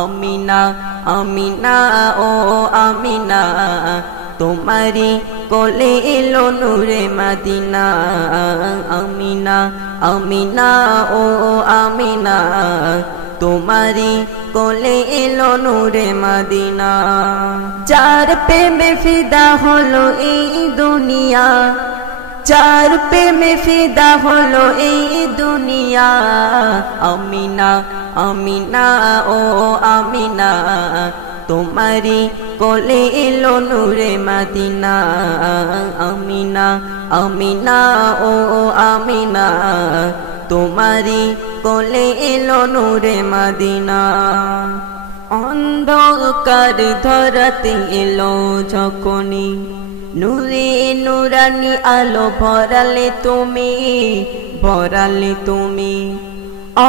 আমিনা আমিনা ও আমিনা তোমারি কোলে এলো নূরে মদিনা আমিনা আমিনা ও আমিনা তোমারি কোলে এলো নূরে মদিনা যার প্রেমে ফিদা হলো এই দুনিয়া যার প্রেমে ফিদা হলো এই দুনিয়া আমিনা আমিনা ও আমিনা তোমারি কোলে এলো নূরে মদিনা আমিনা আমিনা ও আমিনা তোমারি কোলে এলো নূরে মদিনা অন্ধকার ধরাতে এলো যখনই নূরে নূরানি আলো ভরালে তুমি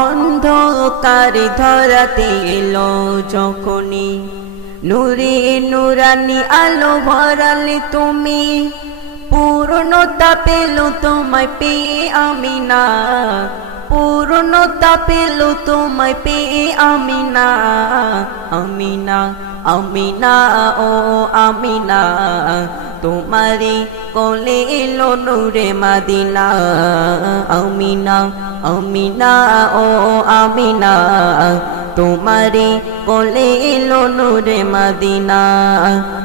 অন্ধকার ধরাতে এলো যখনই নূরে নূরানি আলো ভরালে তুমি পূর্ণতা পেল তোমায় পেয়ে আমিনা পূর্ণতা পেল তোমায় পেয়ে আমিনা আমিনা আমিনা ও আমিনা তোমারি কোলে এলো নূরে মদিনা আমিনা আমিনা ও আমিনা তোমারি কোলে এলো নূরে মদিনা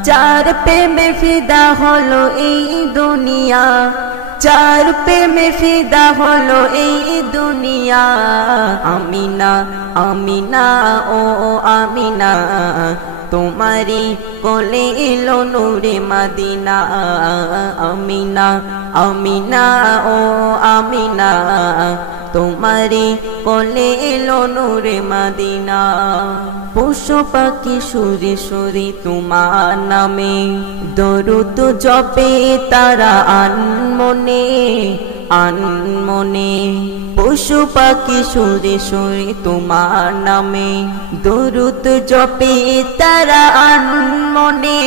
যার প্রেমে ফিদা হলো এই দুনিয়া যার প্রেমে ফিদা হলো এই দুনিয়া আমিনা আমিনা ও আমিনা তোমারি কোলে এলো নূরে মদিনা আমিনা আমিনা ও আমিনা তোমারি কোলে এলো নূরে মদিনা পশু পাখি সুরে সুরে তোমার নামে দরুদ জপে তারা আনমনে পশু পাখি সুরে সুরে তোমার নামে দরুদ জপে তারা আনমনে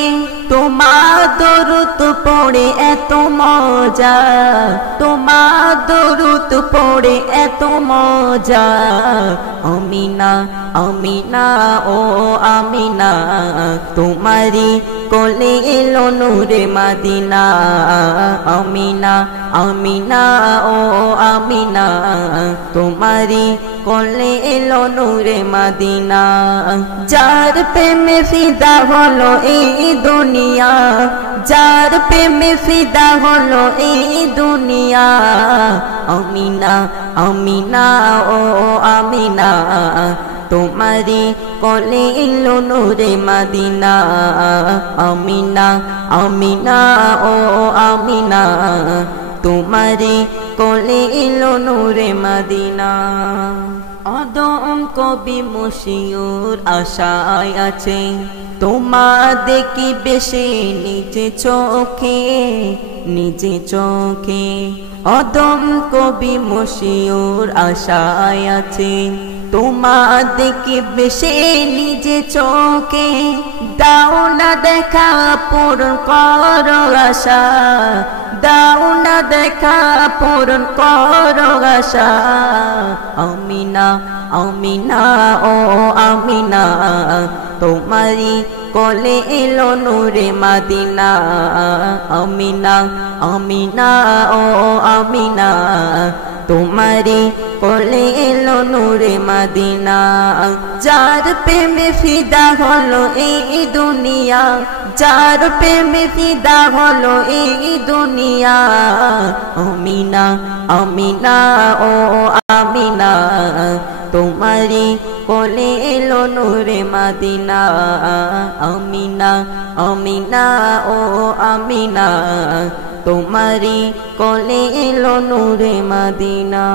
তোমার দরুদ পড়ে এত মজা তোমার দরুদ পড়ে এত মজা আমিনা আমিনা ও আমিনা তোমারি কোলে এলো নূরে মদিনা আমিনা আমিনা ও আমিনা তোমারি কোলে এলো নূরে মদিনা যার প্রেমে ফিদা হলো এই দুনিয়া যার প্রেমে ফিদা হলো এই দুনিয়া আমিনা আমিনা ও আমিনা তোমারি কোলে এলো নূরে মদিনা আমিনা আমিনা ও আমিনা তোমারি কোলে এলো নূরে মদিনা আদম কবি মশিউর আশায় আছে তোমার দেখিবে সে নিজে চোখে আদম কবি মশিউর আশায় আছে তোমার দেখিবে সে নিজে চোখে দাও না দেখা পূরণ করো আশা দাও না দেখা পূরণ করো আশা আমিনা আমিনা ও আমিনা তোমারি কোলে এলো নূরে মদিনা আমিনা আমিনা ও আমিনা তোমারি কোলে এলো নূরে মদিনা যার প্রেমে ফিদা হলো এই দুনিয়া যার প্রেমে ফিদা হলো এই দুনিয়া আমিনা আমিনা ও আমিনা তোমারি কোলে এলো নূরে মদিনা আমিনা আমিনা ও আমিনা তোমারি কোলে এলো নূরে মদিনা।